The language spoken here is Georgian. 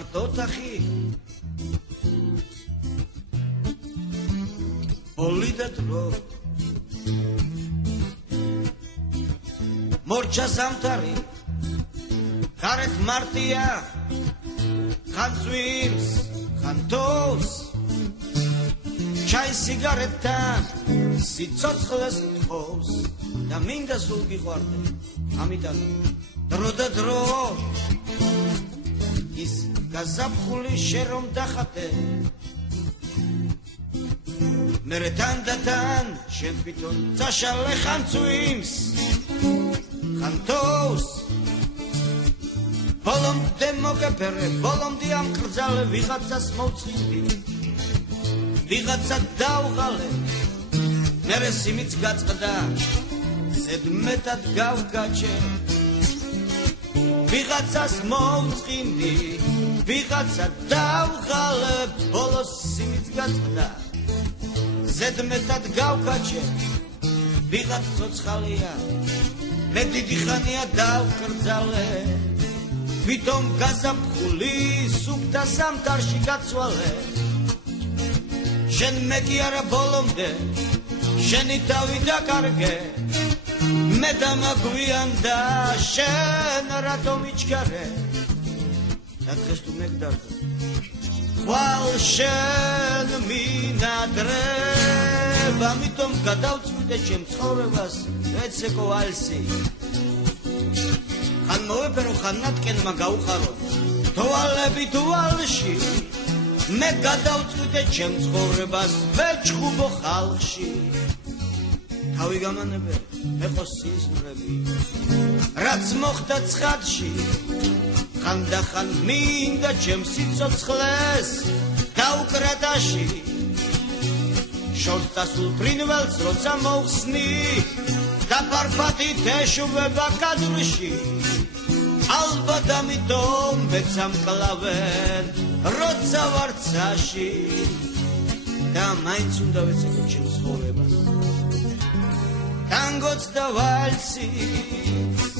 მარტო ოთახი ბოლი და დრო მორჩა ზამთარი გარეთ მარტია ხან წვიმს ხან თოვს ჩაი სიგარეტთან სიცოცხლეს თხოვს და მინდა სულ გიყვარდე ამიტომ დრო და დრო ის გაზაფხული შენ რომ დახატე მერე თან და თან შენ თვითონ წაშალე ხან წვიმს ხან თოვს ბოლომდე მოგეფერე ბოლომდე ამკრძალე ვიღაცას მოვწინდი ვიღაცა დავღალე მერე სიმიც გაწყდა ზედმეტად გავგაჩე ვიღაცას მოვწინდი ვიღაცა დავღალე ბოლოს სიმიც გაწყდა ზედმეტად გავგაჩე ვიღაც ცოცხალია მე დიდი ხანია დავკრძალე თვითონ გაზაფხული სუფთა ზამთარში გაცვალე შენ მე კი არა ბოლომდე შენი თავი დაკარგე მე დამაგვიანდა შენ რატომ იჩქარე და დღეს თუ მეგდარდო ხვალ შენ მინადრებ ამიტომ გადავწყვიტე ჩემ ცხოვრებას ეცეკო ვალსი ხან მოვეფერო ხან ნატკენმა გაუყარო თვალები თვალში მე გადავწყვიტე ჩემ ცხოვრებას ვეჩხუბო ხალხში თავი გამანებე მეყო სიზმრები რაც მოხდა ცხადში ხან და ხან მინდა ჩემ სიცოცხლეს დაუკრატაში შორს დასულ ფრინველს როცა მოხსნი და პარფათით ეშვება კადრში ალბათ ამიტომ მეცამკლავენ როცა ვარ ცაში და მაინც უნდა ვეცეკო ჩემს ცხოვრებას ტანგოც და ვალსიც